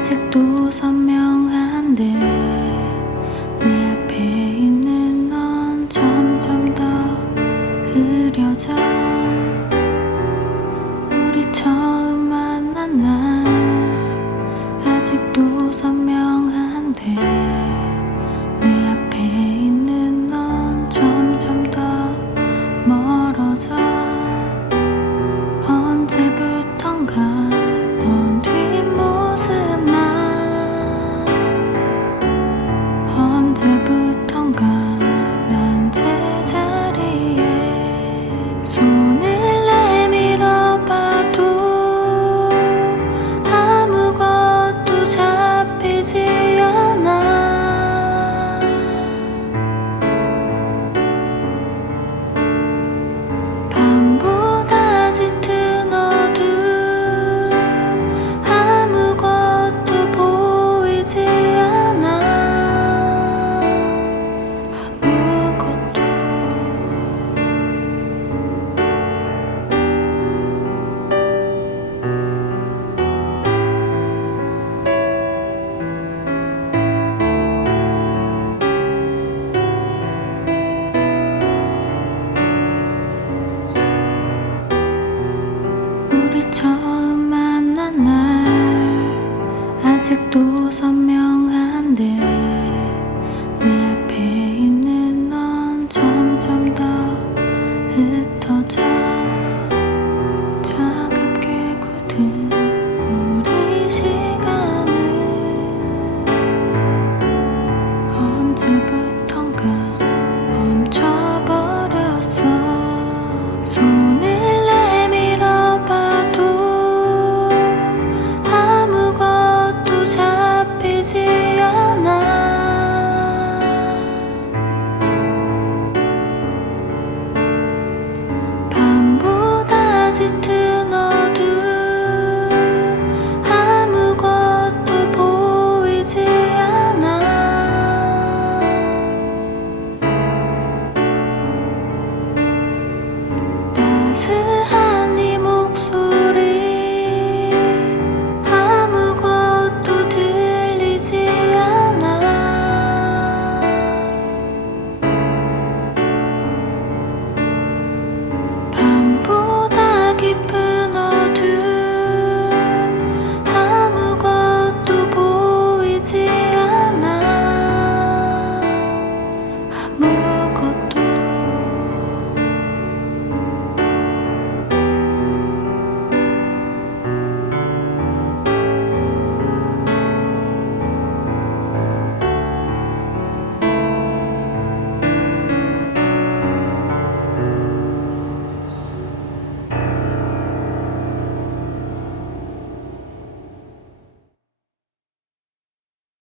아직도 선명한데 내 앞에 있는 넌 점점 더 흐려져 언제 처음 만난 날 아직도 선명한데 내 앞에 있는 넌 점점 더 흩어져 차갑게 굳은 우리 시간은 언제부터 more.